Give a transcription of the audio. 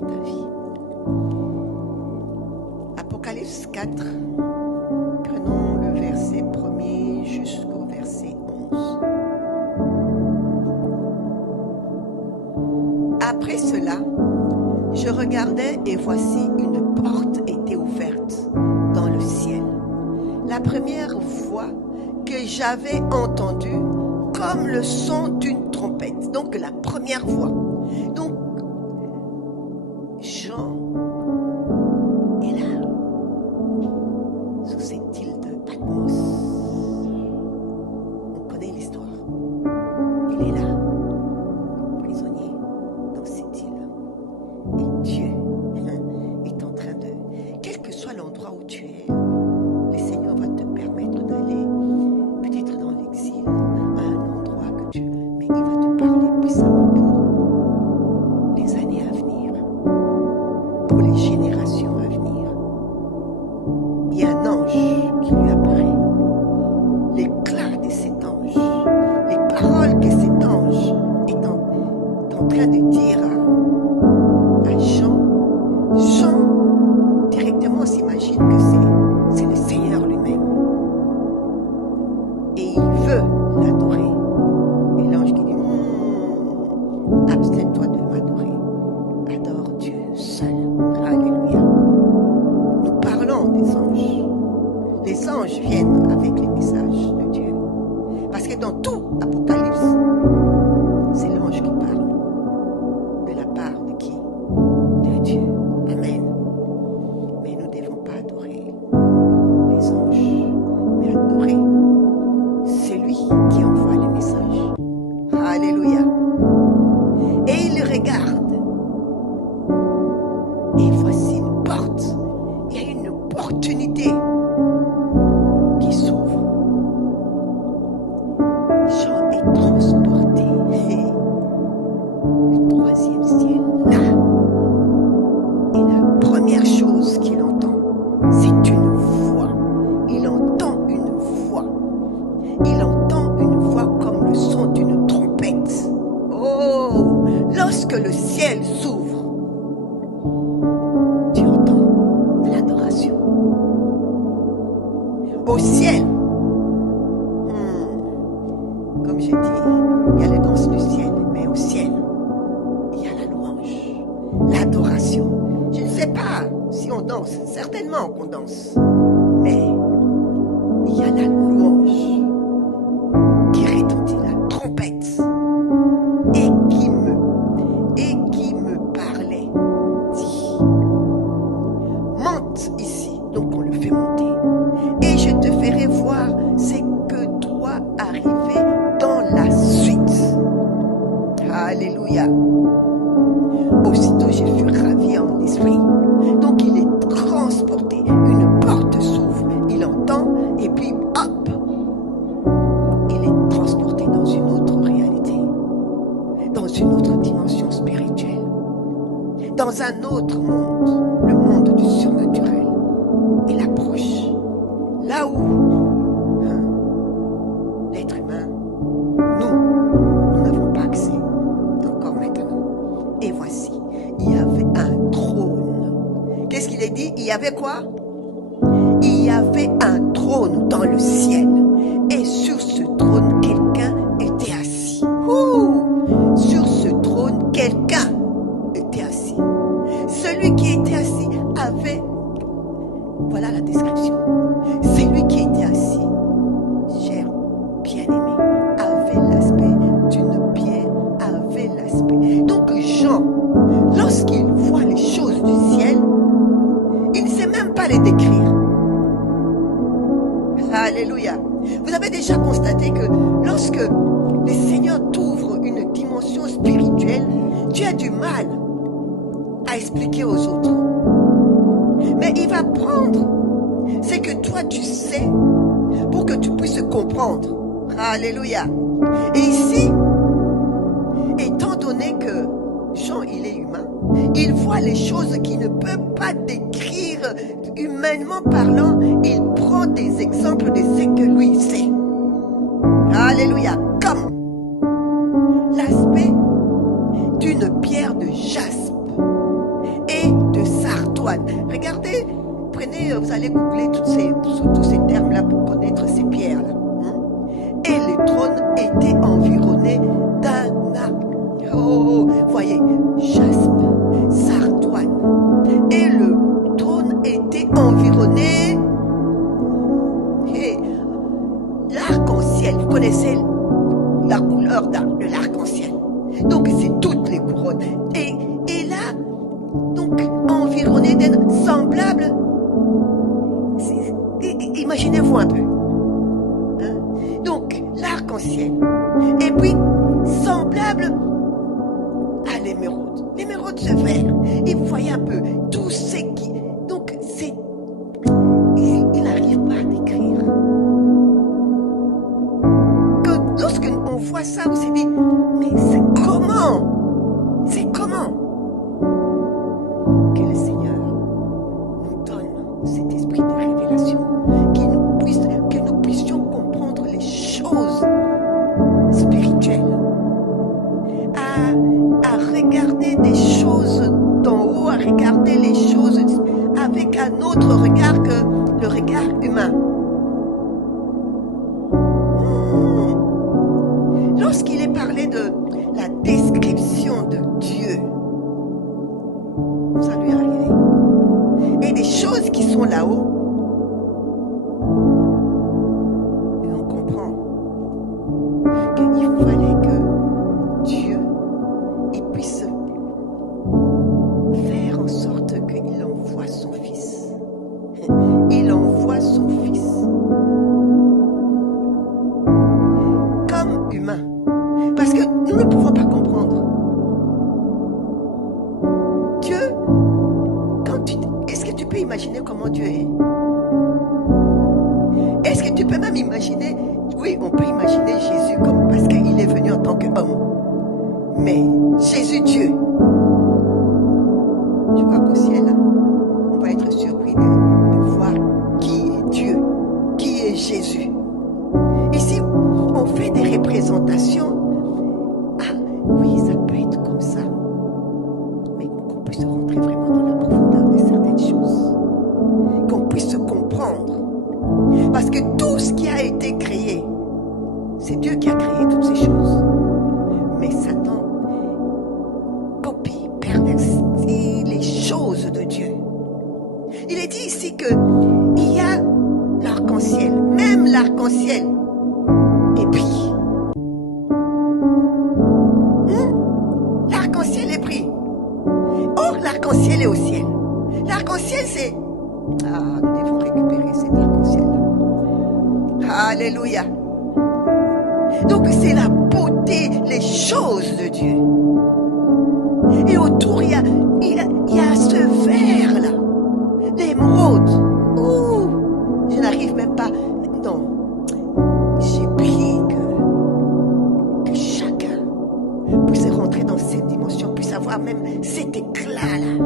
dans ta vie. Apocalypse 4, prenons le verset 1er jusqu'au verset 11. Après cela, je regardais et voici une porte était ouverte dans le ciel. La première voix que j'avais entendue comme le son d'une trompette. Donc la première voix. Donc Jean est là, sur cette île de Patmos. On connaît l'histoire. Il est là, prisonnier dans cette île. Et Dieu est en train de, quel que soit l'endroit où tu es, le Seigneur va te permettre d'aller peut-être dans l'exil, à un endroit que tu, mais il va te parler puissamment pour les années à venir, pour les générations à venir. Il y a un ange qui lui apparaît. L'éclat de cet ange, les paroles que cet ange est en train de dire à Jean. Jean, directement, s'imagine que c'est le Seigneur lui-même. Et il veut l'adorer. Et l'ange qui dit, abstiens-toi de m'adorer. Adore Dieu seul. Alléluia. Nous parlons des anges. Les anges viennent avec les messages de Dieu. Parce que dans tout Apocalypse, c'est l'ange qui parle. De la part de qui? De Dieu. Amen. Mais nous ne devons pas adorer les anges, mais adorer celui qui envoie les messages. Alléluia. Et il regarde. Et voici une porte. Il y a une opportunité qui s'ouvre. Jean est transporté. Le troisième ciel, là. Et la première chose qu'il entend, c'est une voix. Il entend une voix. Il entend une voix comme le son d'une trompette. Oh, lorsque le ciel s'ouvre, tu entends l'adoration. Au ciel, comme je dis, il y a les danses du ciel, mais au ciel, il y a la louange, l'adoration. Je ne sais pas si on danse, certainement qu'on danse, mais il y a la louange qui retentit, la trompette, et qui me parlait, dit, monte ici, donc on le fait monter, et je te ferai voir ce que doit arriver dans la suite. Alléluia. Aussitôt je fus ravi en esprit. Donc il est transporté. Une porte s'ouvre. Il entend et puis hop, il est transporté dans une autre réalité, dans une autre dimension spirituelle, dans un autre monde, le monde du surnaturel. Il approche là où l'être humain, nous n'avons pas accès encore maintenant. Et voici, il y avait un trône. Qu'est-ce qu'il a dit? Il y avait quoi? Il y avait un trône dans le ciel. Et sur ce trône, quelqu'un était assis. Sur ce trône, quelqu'un était assis. Celui qui était assis avait, voilà la description. Celui qui était assis, cher bien-aimé, avait l'aspect d'une pierre, avait l'aspect. Donc Jean, lorsqu'il voit les choses du ciel, il ne sait même pas les décrire. Alléluia. Vous avez déjà constaté que lorsque le Seigneur t'ouvre une dimension spirituelle, tu as du mal à expliquer aux autres. Mais il va prendre ce que toi tu sais pour que tu puisses comprendre. Alléluia. Et ici, étant donné que Jean, il est humain, il voit les choses qu'il ne peut pas décrire humainement parlant. Il prend des exemples de ce que lui sait. Alléluia. Comme l'aspect d'une pierre de jaspe. sardoine. Regardez, prenez, vous allez googler tous ces termes-là pour connaître ces pierres-là. Et le trône était environné d'un arc. Oh, voyez, jaspe, sardoine. Et le trône était environné. Et l'arc-en-ciel, vous connaissez la couleur de l'arc-en-ciel. Donc c'est toutes les couronnes. Et là, donc environné d'un semblable. Imaginez-vous un peu. Donc l'arc-en-ciel. Et puis semblable à l'émeraude. L'émeraude se vert. Et vous voyez un peu tout ce qui. Donc c'est. Il n'arrive pas à décrire. Que lorsque on voit ça, on s'est dit, mais c'est comment? C'est comment? Que le Seigneur nous donne cet esprit de révélation, que nous puissions comprendre les choses spirituelles, à regarder des choses d'en haut, à regarder les choses avec un autre regard que le regard humain. Lorsqu'il est parlé de la description de Dieu, ça lui est arrivé. Et des choses qui sont là-haut, et on comprend qu'il fallait que Dieu il puisse faire en sorte qu'il envoie son Fils. Il envoie son Fils comme humain. Parce que nous ne pouvons pas comprendre. Dieu, est-ce que tu peux imaginer comment Dieu est? Est-ce que tu peux même imaginer? Oui, on peut imaginer Jésus comme parce qu'il est venu en tant qu'homme. Mais Jésus Dieu, tu vois qu'au ciel, on va être surpris de voir qui est Dieu, qui est Jésus. Ici, on fait des représentations. Ah, oui, ça peut être comme ça. Mais qu'on puisse rentrer vraiment dans la profondeur de certaines choses. Qu'on puisse comprendre. Parce que tout ce qui a été créé, c'est Dieu qui a créé toutes ces choses. Mais Satan copie, pervertit les choses de Dieu. Il est dit ici que il y a l'arc-en-ciel, même l'arc-en-ciel est pris. L'arc-en-ciel est pris. Or, l'arc-en-ciel est au ciel. L'arc-en-ciel, c'est... Ah, nous devons récupérer cet arc-en-ciel-là. Alléluia. Donc, c'est la beauté, les choses de Dieu. Et autour, il y a ce verre-là, l'émeraude. Ouh, je n'arrive même pas... Non, j'ai pris que chacun puisse rentrer dans cette dimension, puisse avoir même cet éclat-là.